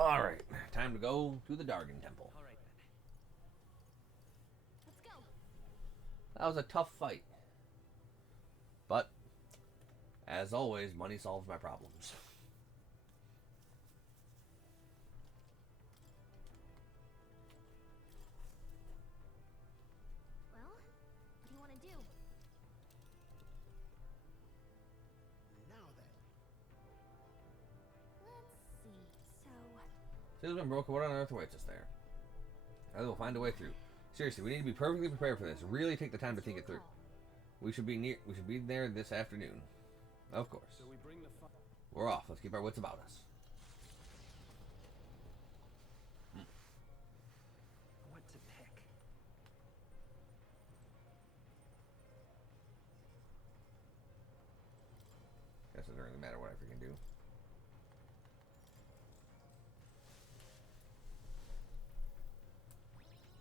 Alright, time to go to the Dargan Temple. All right then. Let's go. That was a tough fight. But, as always, money solves my problems. Well, what do you want to do? Now then. Let's see. So, Seal's been broken. What on earth awaits us there? I will find a way through. Seriously, we need to be perfectly prepared for this. Really take the time to think it through. We should be there this afternoon. Of course. So we bring the We're off. Let's keep our wits about us. what to pick. Guess it doesn't really matter what I freaking do.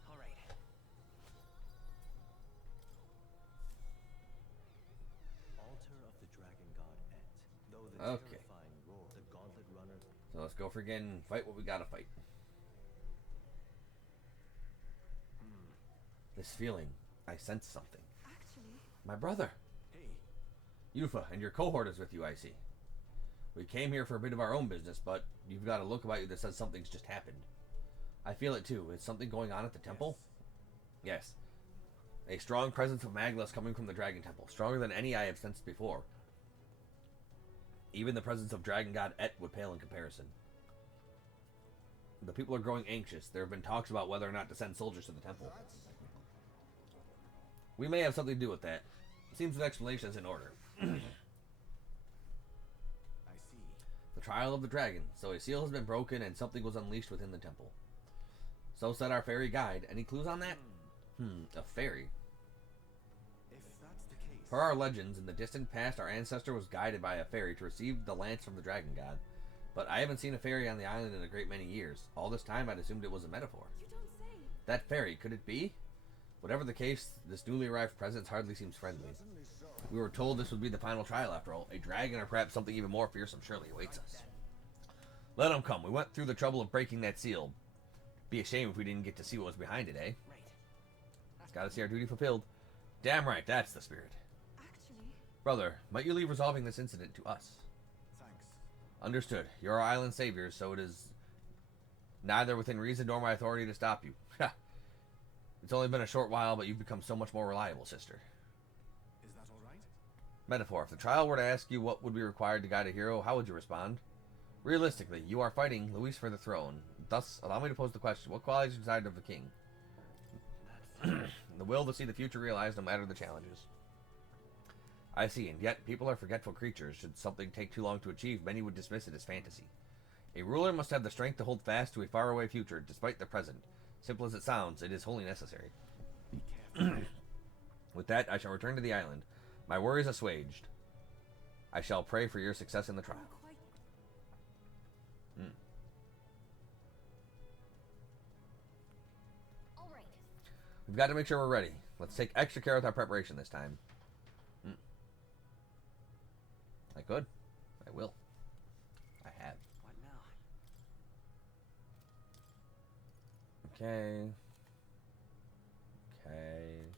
All right. Altar of the Dragon God Et. Though the Okay. terrifying roar, the Gauntlet Runner. So let's go friggin' fight what we gotta fight. This feeling, I sense something. actually, My brother, Hey, Yufa, and your cohort is with you, I see. We came here for a bit of our own business, but you've got a look about you that says something's just happened. I feel it too. Is something going on at the temple? Yes. A strong presence of Maglas coming from the Dragon Temple, stronger than any I have sensed before. Even the presence of Dragon God Et would pale in comparison. The people are growing anxious. There have been talks about whether or not to send soldiers to the temple. We may have something to do with that. Seems an explanation is in order. I see. The trial of the dragon. So a seal has been broken and something was unleashed within the temple. So said our fairy guide. Any clues on that? A fairy. If that's the case. Per our legends, in the distant past, our ancestor was guided by a fairy to receive the lance from the dragon god. But I haven't seen a fairy on the island in a great many years. All this time, I'd assumed it was a metaphor. you don't say. That fairy, could it be? Whatever the case, this newly arrived presence hardly seems friendly. We were told this would be the final trial after all. A dragon or perhaps something even more fearsome surely awaits us. Let him come. We went through the trouble of breaking that seal. Be a shame if we didn't get to see what was behind it, eh? Right. It's gotta see our duty fulfilled. Damn right, that's the spirit. Actually, Brother, might you leave resolving this incident to us? Thanks. Understood. You're our island saviors, so it is neither within reason nor my authority to stop you. It's only been a short while, but you've become so much more reliable, sister. Is that all right? Metaphor, if the trial were to ask you what would be required to guide a hero, how would you respond? Realistically, you are fighting Luis for the throne. Thus, allow me to pose the question, what qualities are desired of the king? The will to see the future realized no matter the challenges. I see, and yet people are forgetful creatures. Should something take too long to achieve, many would dismiss it as fantasy. A ruler must have the strength to hold fast to a faraway future, despite the present. Simple as it sounds, it is wholly necessary. Be careful. With that, I shall return to the island. My worries assuaged. I shall pray for your success in the trial. not quite. All right. We've got to make sure we're ready. Let's take extra care with our preparation this time. I could. I will. I have. What now? Okay. Okay.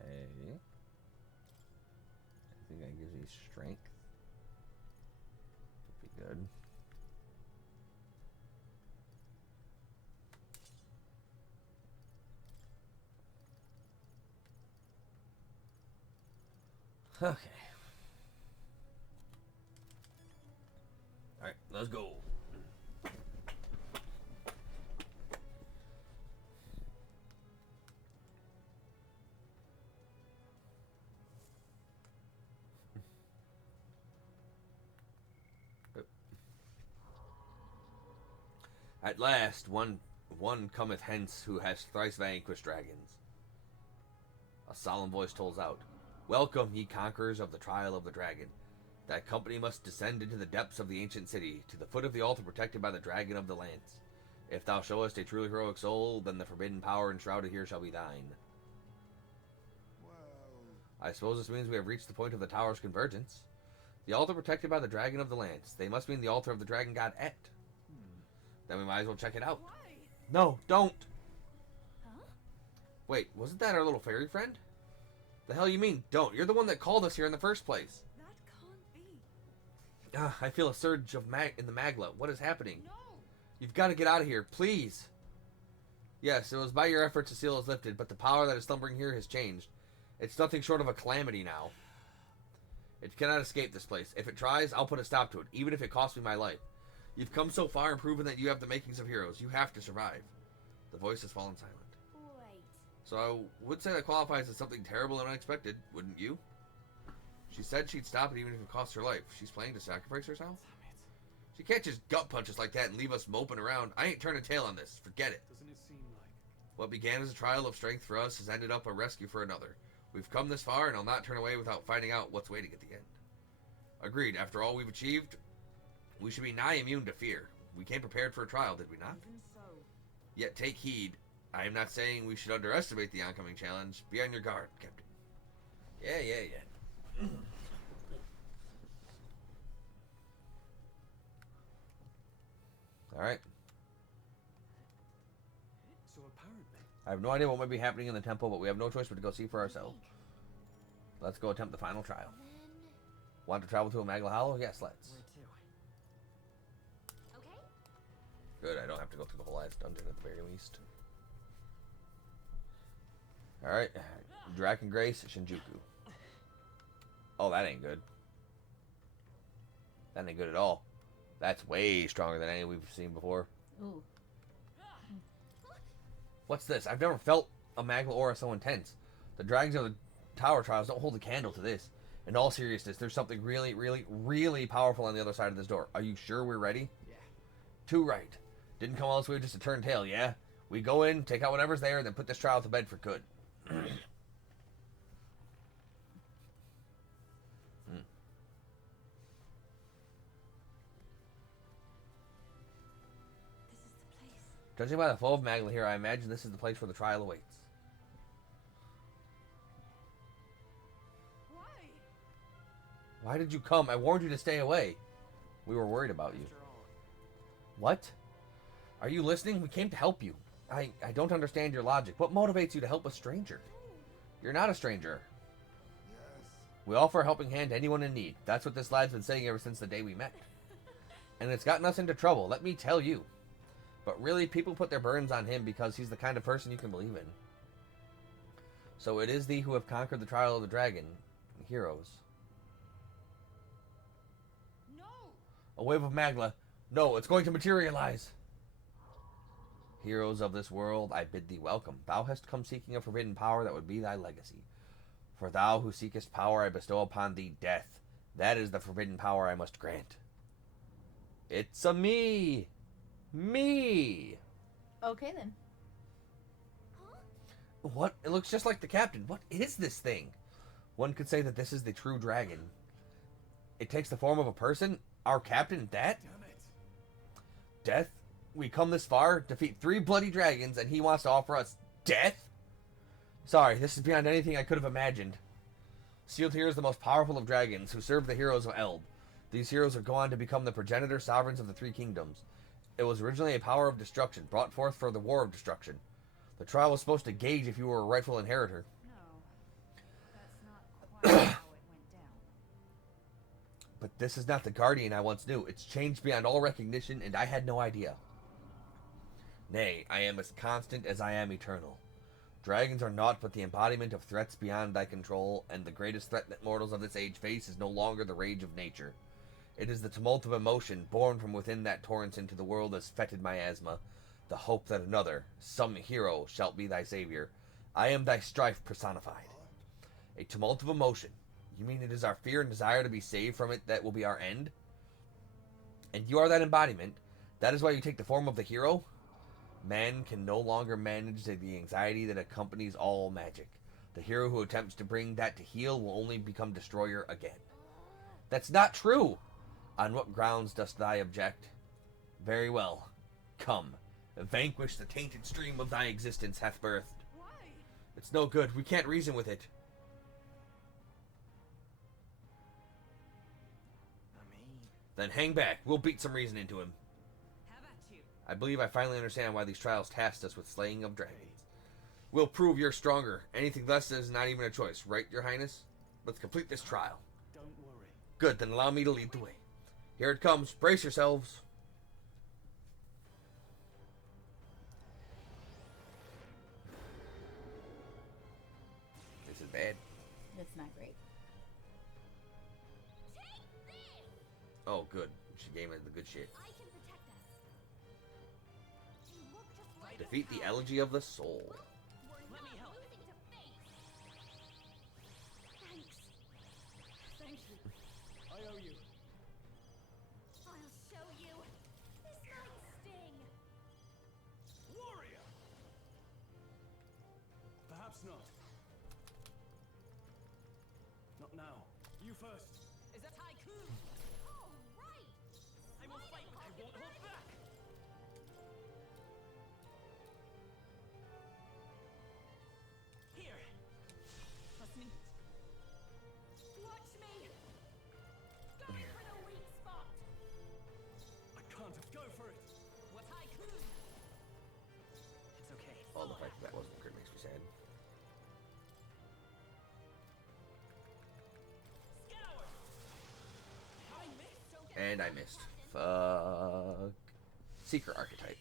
Okay. I think that gives me strength. Would be good. Okay. Alright, let's go. At last, one cometh hence who has thrice vanquished dragons. A solemn voice tolls out, Welcome, ye conquerors of the trial of the dragon. That company must descend into the depths of the ancient city, to the foot of the altar protected by the dragon of the lance. If thou showest a truly heroic soul, then the forbidden power enshrouded here shall be thine. I suppose this means we have reached the point of the tower's convergence. The altar protected by the dragon of the lance. They must mean the altar of the dragon god Et. Then we might as well check it out. Why? No, don't! Huh? Wait, wasn't that our little fairy friend? The hell you mean, don't? You're the one that called us here in the first place. That can't be. I feel a surge of in the magla. What is happening? No. You've got to get out of here, please. Yes, it was by your efforts the seal is lifted, but the power that is slumbering here has changed. It's nothing short of a calamity now. It cannot escape this place. If it tries, I'll put a stop to it, even if it costs me my life. You've come so far and proven that you have the makings of heroes. You have to survive. The voice has fallen silent. Wait. So I would say that qualifies as something terrible and unexpected, wouldn't you? She said she'd stop it even if it cost her life. She's planning to sacrifice herself? She can't just gut punch us like that and leave us moping around. I ain't turning tail on this. Forget it. Doesn't it seem like... What began as a trial of strength for us has ended up a rescue for another. We've come this far, and I'll not turn away without finding out what's waiting at the end. Agreed. After all we've achieved, we should be nigh immune to fear. We came prepared for a trial, did we not? Even so. Yet take heed. I am not saying we should underestimate the oncoming challenge. Be on your guard, Captain. Yeah. Alright. So apparently... I have no idea what might be happening in the temple, but we have no choice but to go see for ourselves. Let's go attempt the final trial. Then. Want to travel to a Magla Hollow? Yes, let's. Where to? Okay. Good, I don't have to go through the whole last dungeon at the very least. Alright. Draken Grace, Shinjuku. Oh, that ain't good. That ain't good at all. That's way stronger than any we've seen before. Ooh. What's this? I've never felt a Magla aura so intense. The dragons of the Tower Trials don't hold a candle to this. In all seriousness, there's something really, really, really powerful on the other side of this door. Are you sure we're ready? Yeah. Too right. Didn't come all this way just to turn tail, yeah? We go in, take out whatever's there, and then put this trial to bed for good. This is the place. Judging by the flow of Magla here, I imagine this is the place where the trial awaits. Why? Why did you come? I warned you to stay away. We were worried about you. After all, What? Are you listening? We came to help you. I don't understand your logic. What motivates you to help a stranger? You're not a stranger. We offer a helping hand to anyone in need. That's what this lad's been saying ever since the day we met. And it's gotten us into trouble, let me tell you. But really, people put their burdens on him because he's the kind of person you can believe in. So it is thee who have conquered the trial of the dragon. Heroes. No. A wave of Magla. No, it's going to materialize. Heroes of this world, I bid thee welcome. Thou hast come seeking a forbidden power that would be thy legacy. For thou who seekest power, I bestow upon thee death. That is the forbidden power I must grant. It's a me! Me! Okay then. What? It looks just like the captain. What is this thing? One could say that this is the true dragon. It takes the form of a person? Our captain, that? damn it. Death? We come this far, defeat 3 bloody dragons, and he wants to offer us death? Sorry, this is beyond anything I could have imagined. Sealed here is the most powerful of dragons, who serve the heroes of Eld. These heroes would go on to become the progenitor sovereigns of the 3 kingdoms. It was originally a power of destruction, brought forth for the war of destruction. The trial was supposed to gauge if you were a rightful inheritor. No. That's not quite how it went down. But this is not the guardian I once knew. It's changed beyond all recognition, and I had no idea. Nay, I am as constant as I am eternal. Dragons are naught but the embodiment of threats beyond thy control, and the greatest threat that mortals of this age face is no longer the rage of nature. It is the tumult of emotion, born from within that torrents into the world as fetid miasma, the hope that another, some hero, shalt be thy savior. I am thy strife personified. A tumult of emotion. You mean it is our fear and desire to be saved from it that will be our end? And you are that embodiment. That is why you take the form of the hero? Man can no longer manage the anxiety that accompanies all magic. The hero who attempts to bring that to heel will only become destroyer again. That's not true! On what grounds dost thou object? Very well. Come. Vanquish the tainted stream of thy existence hath birthed. Why? It's no good. We can't reason with it. I mean... Then hang back. We'll beat some reason into him. Have at you. I believe I finally understand why these trials tasked us with slaying of dragons. We'll prove you're stronger. Anything less is not even a choice, right, Your Highness? Let's complete this trial. Don't worry. Good, then allow me to lead the way. Here it comes. Brace yourselves. This is bad. That's not great. Oh, good. She gave me the good shit. I can protect us. You look just like Defeat the elegy of the soul. we're not losing to fate. Thanks. Thank you. I owe you. I'll show you. This might sting. Warrior! Perhaps not. Not now. You first. Is that Tycoon? All right. I will fight, but I won't hold back. Here. Trust me. Watch me. Go for the weak spot. I can't. Go for it. What Tycoon? It's okay. Oh, the fact that that wasn't good makes me sad. Scour. I missed. Don't get And I missed. Fuck. Seeker archetype.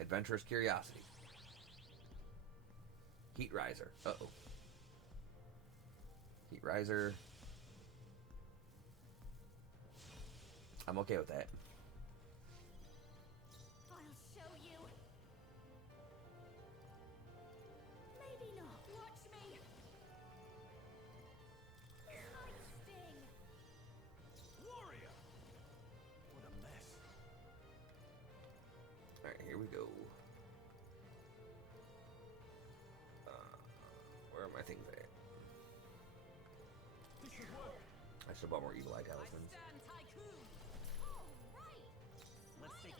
Adventurous curiosity. Heat riser. Uh-oh. Heat riser. I'm okay with that. I'll show you. Maybe not. Watch me. Might sting. Warrior! What a mess. Alright, here we go. Where are my things at? This should work. I should have bought more Evil Eye I Talismans. stand Tycoon. All right. Let's take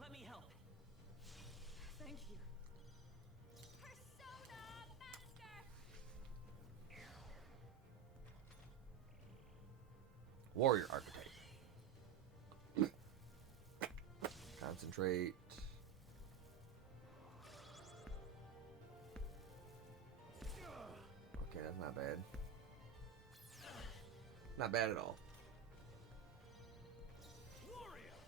Let me help. Thank you. Persona Master. Warrior archetype. Concentrate. Okay, that's not bad. Not bad at all. Warrior!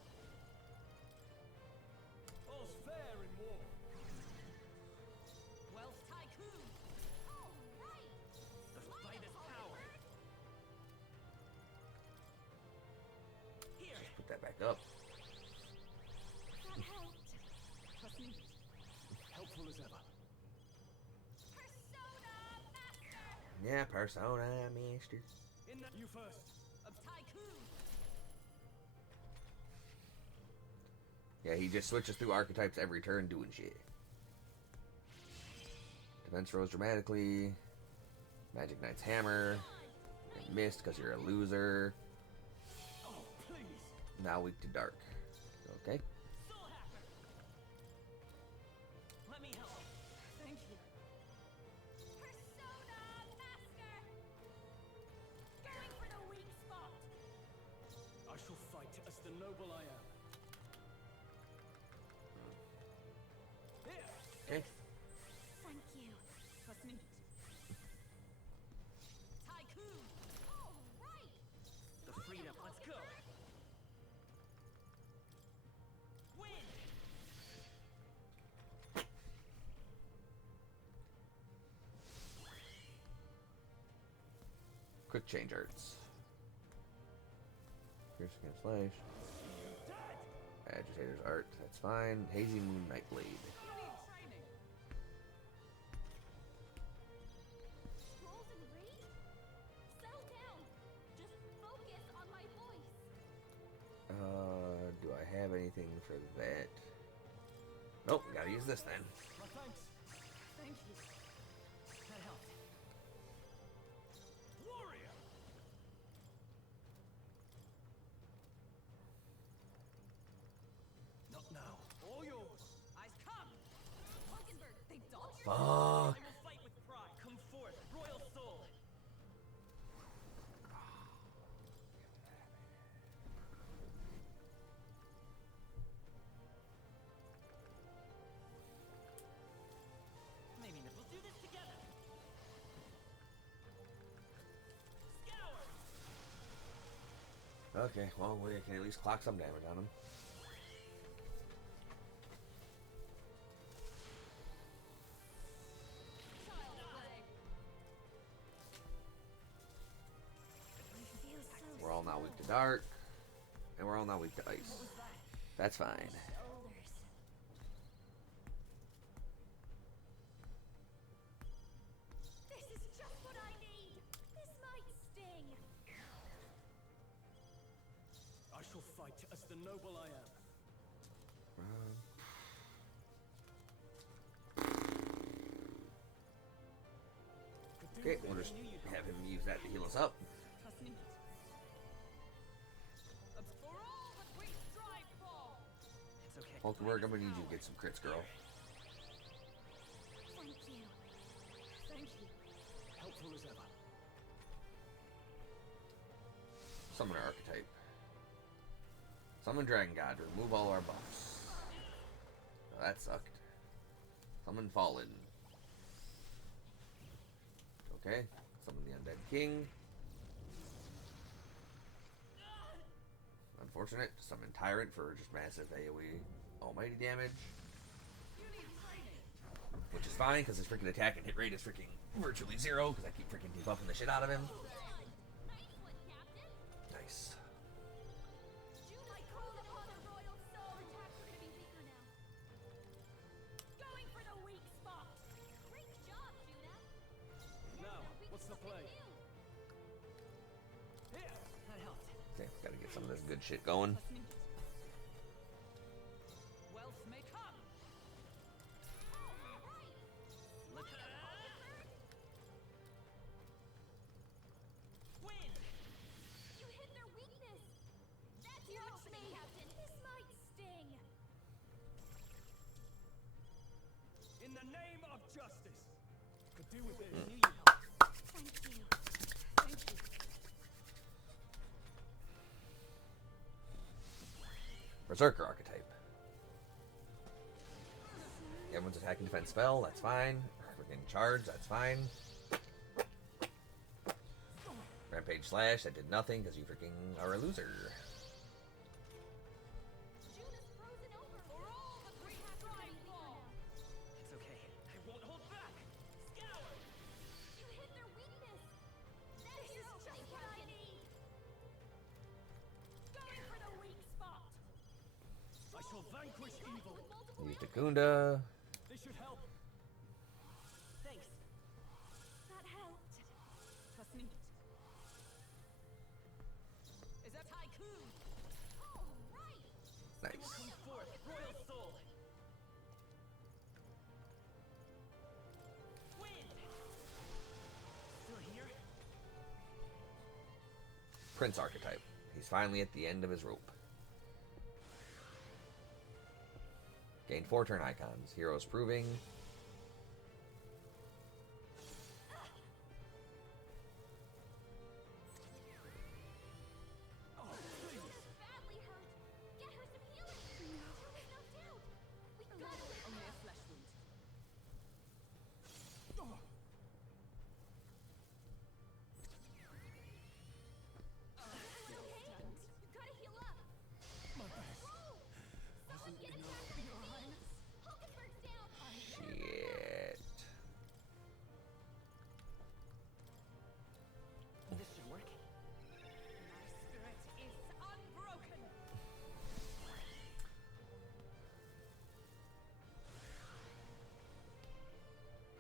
All's fair in war. Wealth Tycoon. All right. The fight is power. Here. Put that back up. That helped. Trust me. Helpful as ever. Persona Master. Yeah, Persona Master. In that you first. Of Tycoon. Yeah, he just switches through archetypes every turn doing shit. Defense rose dramatically. Magic Knight's hammer. You missed because you're a loser. Oh, please. Now weak to dark. Okay. Soul Hacker. Let me help. Thank you. Persona Master. Going for the weak spot. I shall fight as the noble I am. Here! Okay. Thank you. Trust me. Tycoon. All right. The freedom. Let's go. Win. Quick change arts. Pierce against Slash. Agitator's art. That's fine. Hazy Moon Nightblade. You need training. Scrolls and read? Settle down. Just focus on my voice. Do I have anything for that? Nope, gotta use this then. My thanks. Thank you. That helped. Warrior! Not now. All yours. Eyes come. Hulkenberg, they dodged you. Fuck. I will fight with pride. Come forth, royal soul. Okay, well, we can at least clock some damage on him. We're all now weak to dark, and we're all now weak to ice. That's fine. Shoulders. This is just what I need. This might sting. I shall fight as the noble I am. Okay, we'll just have him use that to heal us up. For all that we strive for. It's okay. Hulkenberg, I'm gonna need you to get some crits, girl. Thank you. Thank you. Helpful as ever. Summoner archetype. Summon Dragon God to remove all our buffs. Oh, that sucked. Summon Fallen. Okay. Summon the Undead King. Unfortunate. Summon Tyrant for just massive AoE almighty damage. You need training. Which is fine, because his freaking attack and hit rate is freaking virtually zero, because I keep freaking debuffing the shit out of him. Nice one, Captain. Nice. I called upon the royal soul. Attacks are gonna be weaker now. Going for the weak spot. Great job, Juna. Now, what's the play? Here. That helped. Okay, gotta get some of this good shit going. Wealth may come. Win. You hit their weakness. That's your me, Captain. This might sting. In the name of justice. Could do with this. Thank you. Thank you. Berserker archetype. Everyone's attack and defense spell, that's fine. Freaking charge, that's fine. Rampage slash, that did nothing because you freaking are a loser. Juna's frozen over. For all that we strive for. It's okay. I won't hold back. Scour. You hit their weakness. That's your just what I need. Going for the weak spot. I shall vanquish evil. With multiple Use Takunda. This should help. Thanks. that helped. Trust me. Is that tycoon? All right. Nice. Come forth, royal soul. Win. Still here? Prince archetype. He's finally at the end of his rope. Gain 4 turn icons. Heroes proving. Juna's badly hurt. Get her some healing. Juna's knocked out. We gotta get Only her. a flesh wound. You gotta heal up. Whoa! Someone get a Captain Phoenix. Hulkenberg's down. Shit. This should work. My spirit is unbroken.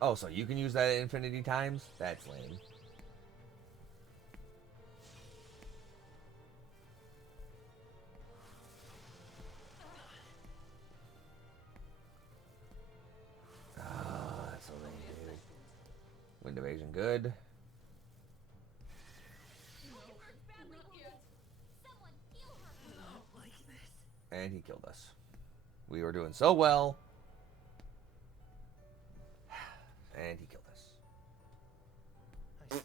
Oh, so you can use that at infinity times? That's lame. Ah, that's so lame, dude. Wind evasion, good. Hulkenberg's badly wounded. Someone heal her. Like this. And he killed us. We were doing so well. And he killed us. I see.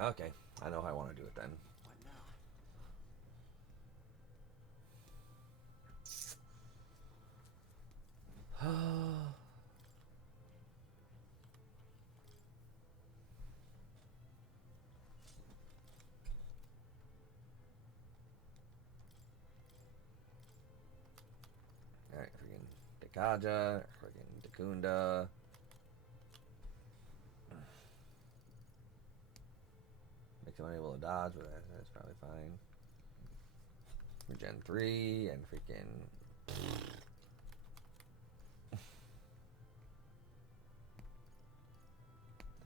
Okay, I know how I want to do it then. What now? Kaja, freaking Takunda. Makes him unable to dodge, but that's probably fine. Regen 3 and freaking.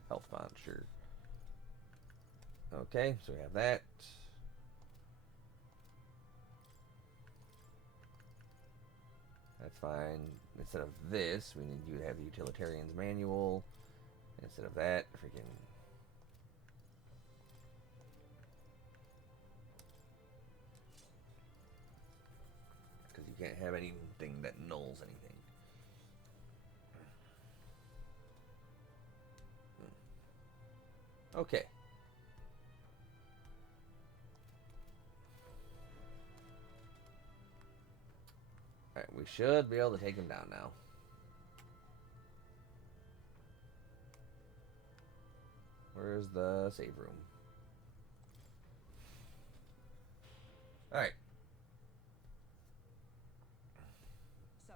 Health bond, sure. Okay, so we have that. That's fine. Instead of this, we need you to have the Utilitarian's Manual. Instead of that, freaking. Because you can't have anything that nulls anything. Okay. Alright, we should be able to take him down now. Where's the save room? Alright. So,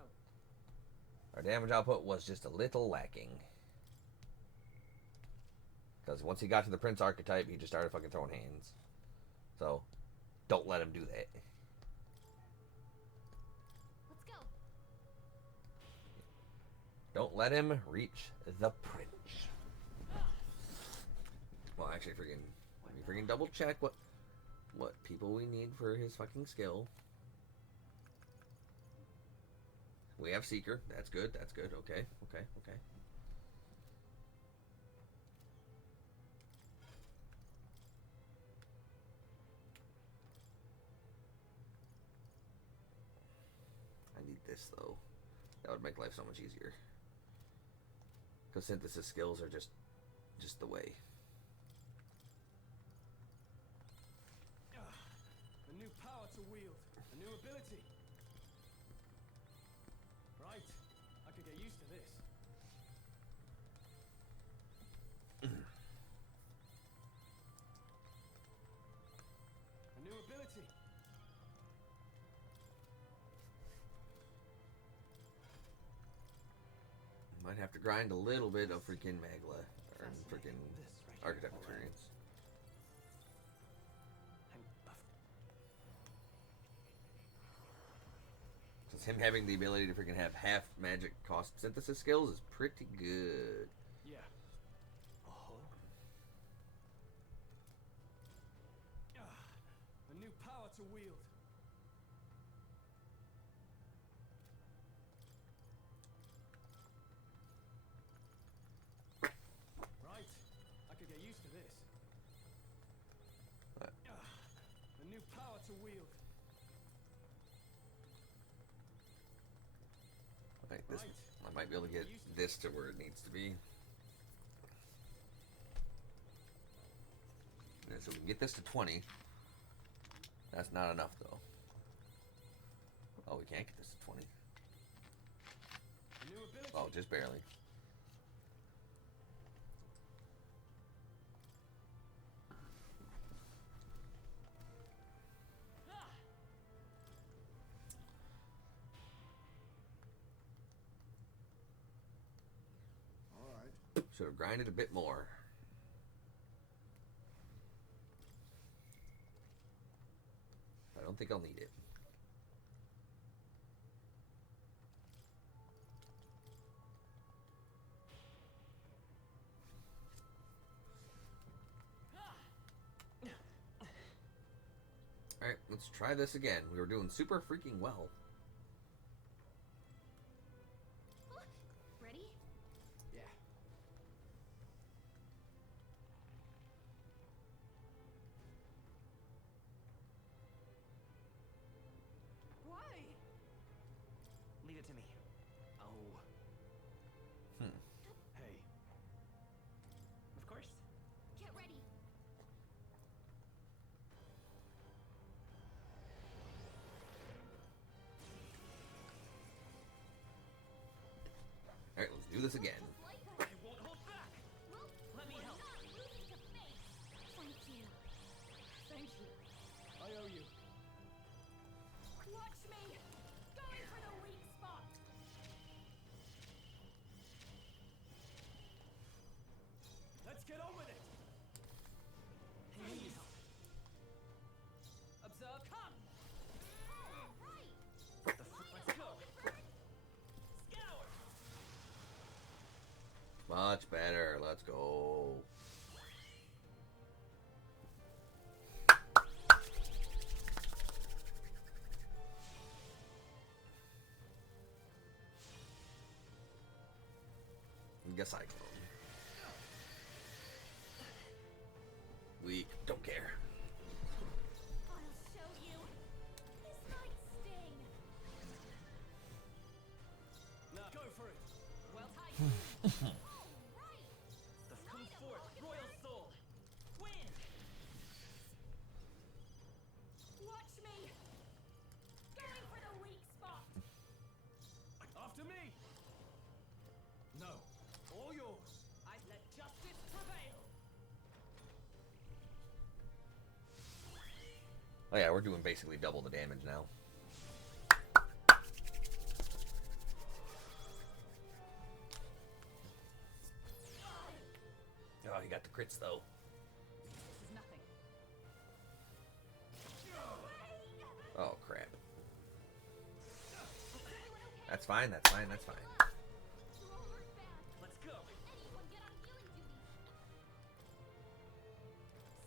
Our damage output was just a little lacking. Because once he got to the Prince archetype, he just started fucking throwing hands. So, don't let him do that. Let's go. Don't let him reach the Prince. Well, actually, freaking, let me freaking double check what people we need for his fucking skill. We have Seeker. That's good. That's good. Okay. Okay. Okay. I need this though. That would make life so much easier. Because synthesis skills are just the way. A new power to wield. A new ability. Right. I could get used to this. A new ability. Might have to grind a little bit of freaking Magla or freaking Archetype experience. Because him having the ability to freaking have half magic cost synthesis skills is pretty good. Yeah. A new power to wield. Right. I could get used to this. What? A new power to wield. Right, this, I might be able to get this to where it needs to be. And so we can get this to 20. That's not enough though. Oh, we can't get this to 20. A new ability. Oh, just barely. Should have grinded a bit more. I don't think I'll need it. Alright, let's try this again. We were doing super freaking well. Ready? Yeah. why? Leave it to me. Oh. Hey. Of course. Get ready. Alright, let's do this again. Just like I won't hold back. well, Let me we're help. not losing to fate. Thank you. Thank you. I owe you. Watch me! Going for the weak spot! Mega Cyclone. Weak. Don't care. I'll show you. This might sting. Now go for it. Well, Tycoon. All right. Come forth, Royal Soul. Win. Watch me. Going for the weak spot. After me. No. All yours. I let justice prevail. Oh yeah, we're doing basically double the damage now. Oh, he got the crits though. This is nothing. Oh crap. Everyone okay? That's fine. That's fine. That's fine. You're all hurt bad. Let's go. Anyone get on healing duty.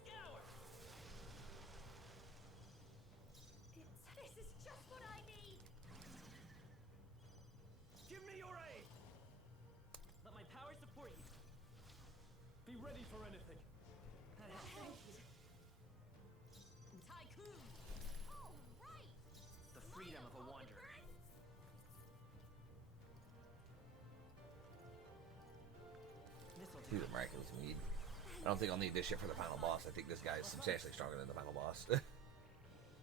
Scour. This is just what I need. Give me your aid. Let my power support you. Be ready for anything. Tycoon. All right. The freedom of a wanderer. This'll He's do. a miraculous need. I don't think I'll need this shit for the final boss. I think this guy is substantially stronger than the final boss.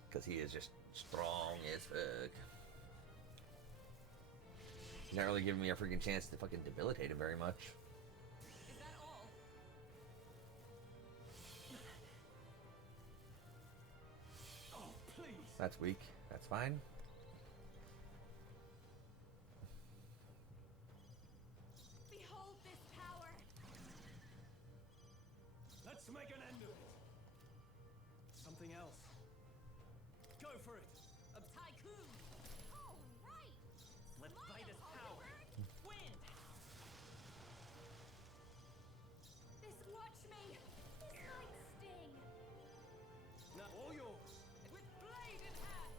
Because he is just strong as fuck. He's not really giving me a freaking chance to fucking debilitate him very much. Is that all? Oh, please. That's weak. That's fine. Behold this power. Let's make an end of it. Something else. Go for it. Of Tycoon. All right. Let's fight his power. Wind. This watch me. This might sting. Now all yours. With blade in hand.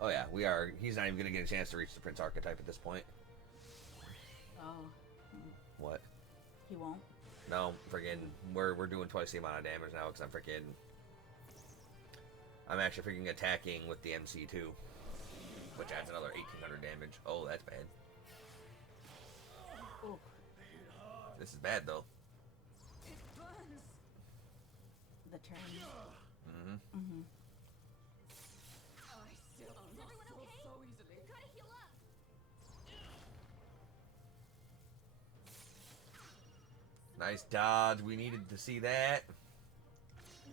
Oh yeah, we are. He's not even gonna get a chance to reach the Prince Archetype at this point. Oh, What? he won't. No, freaking. We're doing twice the amount of damage now because I'm actually freaking attacking with the MC2, which adds another 1800 damage. Oh, that's bad. Oh, This is bad though. It burns. the turn. Mm-hmm. Mm-hmm. I still Is not everyone so, okay? so easily. Gotta heal up. Nice dodge. We needed to see that.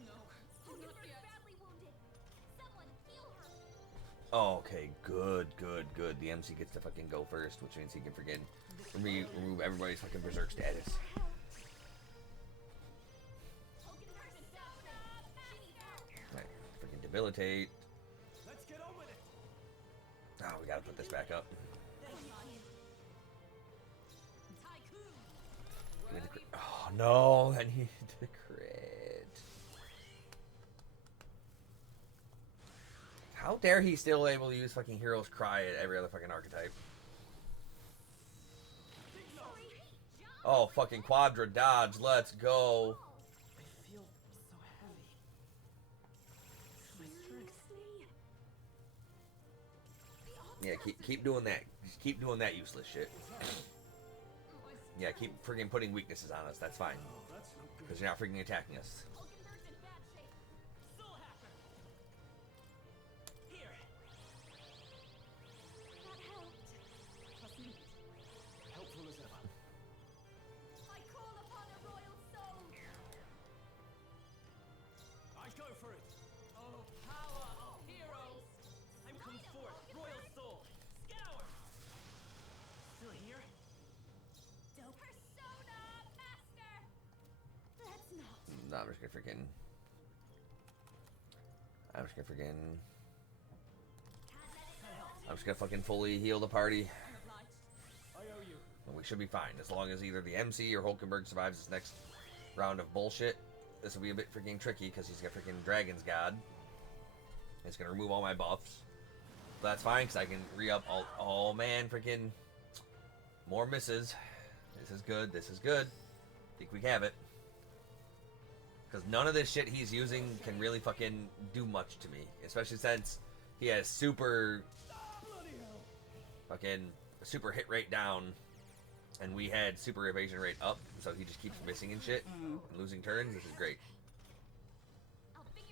No, not Hulkenberg's yet. badly wounded. Someone heal her. Oh, okay. Good, good, good. The MC gets to fucking go first, which means he can freaking remove everybody's fucking berserk status. Hulkenberg's in bad shape. She needs help. Right. Freaking debilitate. Let's get on with it. Oh, we gotta put this back up. Tycoon. Give me the crit. Oh no, I need the crit. How dare he still able to use fucking Hero's Cry at every other fucking archetype? Oh, fucking Quadra dodge, let's go. I feel so heavy. My strength. Yeah, keep doing that. Just keep doing that useless shit. Yeah, keep freaking putting weaknesses on us. That's fine. Oh, that's not good. Because you're not freaking attacking us. Hulkenberg's in bad shape. Soul Hacker. Here. That helped. Trust me. Helpful as ever. I call upon a royal soul. I go for it. Oh, power of heroes. I'm come forth, Royal Soul. Scour. Still here? Dope. Persona Master. That's not. No, I'm just gonna freaking. I'm just gonna freaking. I'm just gonna fucking fully heal the party. I'm obliged. I owe you. And we should be fine as long as either the MC or Hulkenberg survives this next round of bullshit. This will be a bit freaking tricky because he's got freaking Dragon's God. It's gonna remove all my buffs. But that's fine because I can re-up all. Oh man, freaking more misses. This is good. This is good. Think we have it. Because none of this shit he's using can really fucking do much to me. Especially since he has super... fucking super hit rate down. And we had super evasion rate up. So he just keeps missing and shit. And losing turns. This is great.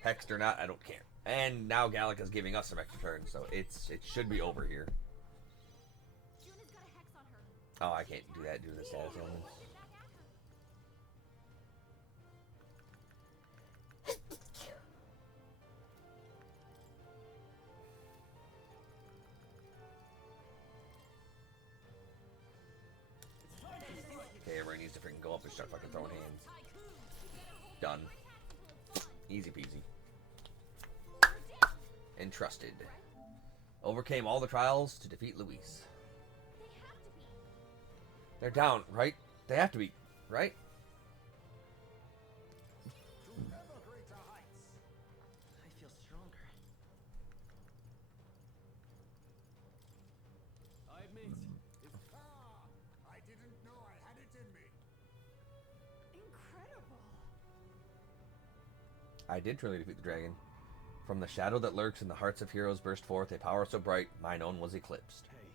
Hexed or not, I don't care. And now Gallica's giving us some extra turns. So it should be over here. Juna's got a hex on her. Oh, I can't do that due to the status elements. Okay, everyone needs to freaking go up and start fucking throwing hands. Done. Easy peasy. Entrusted. Overcame all the trials to defeat Luis. They have to be. They're down, right? They have to be, right? I feel stronger. I admit, it's I didn't know I had it in me. Incredible. I did truly defeat the dragon. From the shadow that lurks in the hearts of heroes burst forth a power so bright, mine own was eclipsed. hey.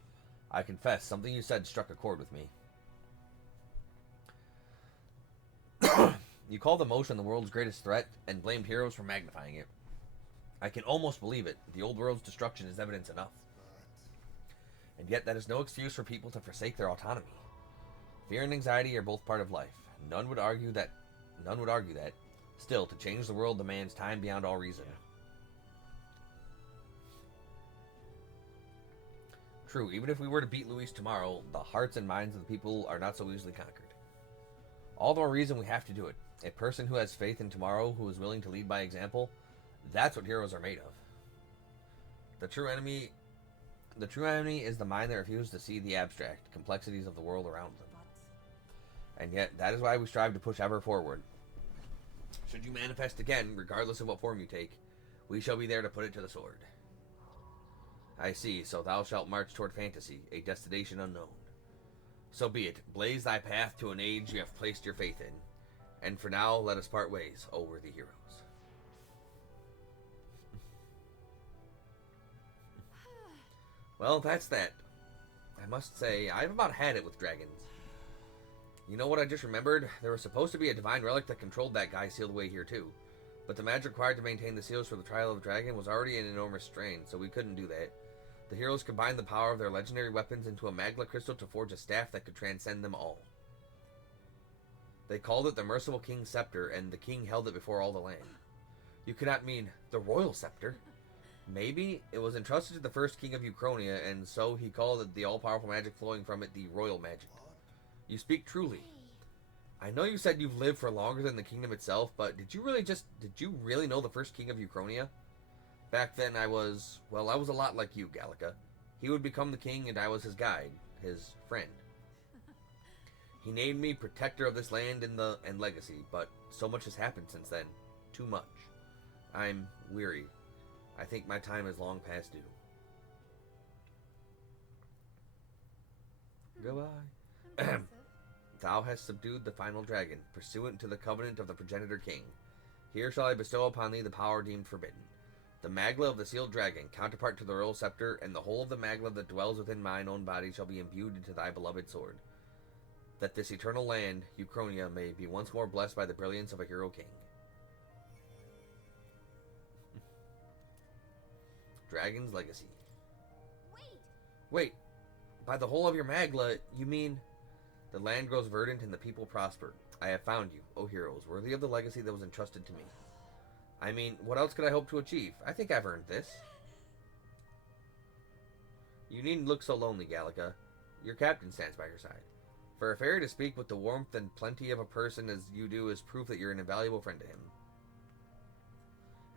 I confess, something you said struck a chord with me. You called emotion the world's greatest threat and blamed heroes for magnifying it. I can almost believe it. The old world's destruction is evidence enough. And yet that is no excuse for people to forsake their autonomy. Fear and anxiety are both part of life. None would argue that. Still, to change the world demands time beyond all reason. True, even if we were to beat Luis tomorrow, the hearts and minds of the people are not so easily conquered. All the more reason we have to do it. A person who has faith in tomorrow, who is willing to lead by example, that's what heroes are made of. The true enemy is the mind that refuses to see the abstract complexities of the world around them. And yet, that is why we strive to push ever forward. Should you manifest again, regardless of what form you take, we shall be there to put it to the sword. I see, so thou shalt march toward fantasy, a destination unknown. So be it, blaze thy path to an age you have placed your faith in. And for now, let us part ways, O worthy heroes. Well, that's that. I must say, I've about had it with dragons. You know what I just remembered? There was supposed to be a divine relic that controlled that guy sealed away here too. But the magic required to maintain the seals for the trial of the dragon was already an enormous strain, so we couldn't do that. The heroes combined the power of their legendary weapons into a magla crystal to forge a staff that could transcend them all. They called it the Merciful King's Scepter, and the king held it before all the land. You cannot mean the royal scepter. Maybe it was entrusted to the first king of Uchronia, and so he called it the all-powerful magic flowing from it the royal magic. You speak truly. I know you said you've lived for longer than the kingdom itself, but did you really know the first king of Uchronia? Back then I was a lot like you, Gallica. He would become the king and I was his guide, his friend. He named me protector of this land and legacy, but so much has happened since then. Too much. I'm weary. I think my time is long past due. Goodbye. Impressive. Thou hast subdued the final dragon, pursuant to the covenant of the progenitor king. Here shall I bestow upon thee the power deemed forbidden. The magla of the sealed dragon, counterpart to the royal scepter, and the whole of the magla that dwells within mine own body shall be imbued into thy beloved sword. That this eternal land, Uchronia, may be once more blessed by the brilliance of a hero king. Dragon's Legacy. Wait, by the whole of your magla, you mean... The land grows verdant and the people prosper. I have found you, O heroes, worthy of the legacy that was entrusted to me. I mean, what else could I hope to achieve? I think I've earned this. You needn't look so lonely, Gallica. Your captain stands by your side. For a fairy to speak with the warmth and plenty of a person as you do is proof that you're an invaluable friend to him.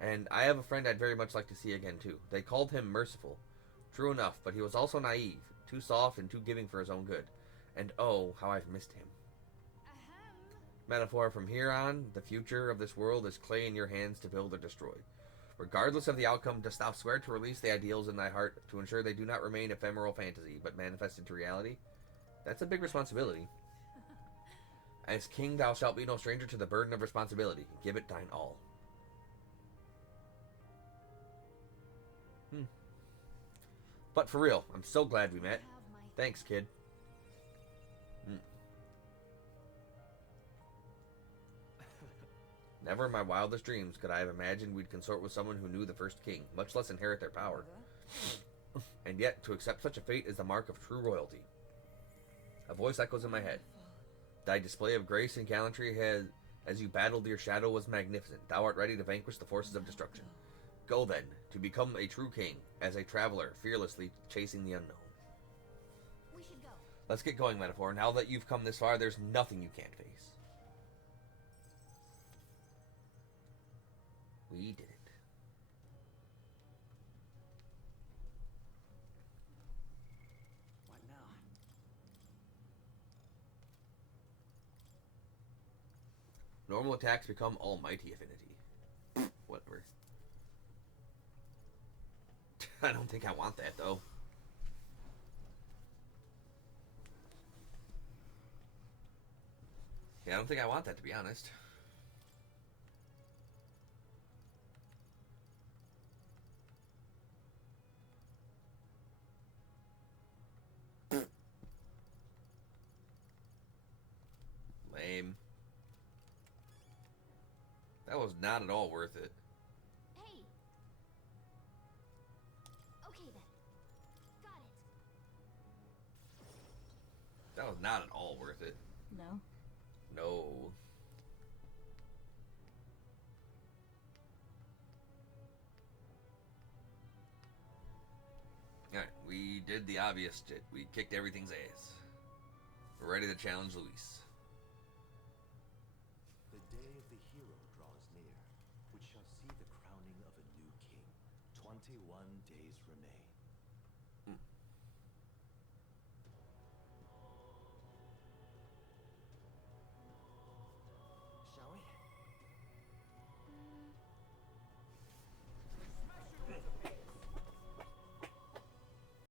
And I have a friend I'd very much like to see again, too. They called him Merciful. True enough, but he was also naive, too soft and too giving for his own good. And oh, how I've missed him. Metaphor, from here on, the future of this world is clay in your hands to build or destroy. Regardless of the outcome, dost thou swear to release the ideals in thy heart to ensure they do not remain ephemeral fantasy, but manifest into reality? That's a big responsibility. As king, thou shalt be no stranger to the burden of responsibility. Give it thine all. But for real, I'm so glad we met. Thanks, kid. Never in my wildest dreams could I have imagined we'd consort with someone who knew the first king, much less inherit their power. And yet, to accept such a fate is the mark of true royalty. A voice echoes in my head. Thy display of grace and gallantry as you battled your shadow was magnificent. Thou art ready to vanquish the forces of destruction. Go then, to become a true king, as a traveler, fearlessly chasing the unknown. We should go. Let's get going, Metaphor. Now that you've come this far, there's nothing you can't face. We did it. What now? Normal attacks become almighty affinity. Whatever. I don't think I want that, though. Yeah, I don't think I want that, to be honest. Lame. That was not at all worth it. Hey. Okay then. Got it. That was not at all worth it. No? No. Alright, we did the obvious shit. We kicked everything's ass. We're ready to challenge Luis. The day of the hero draws near, which shall see the crowning of a new king. 21 days remain.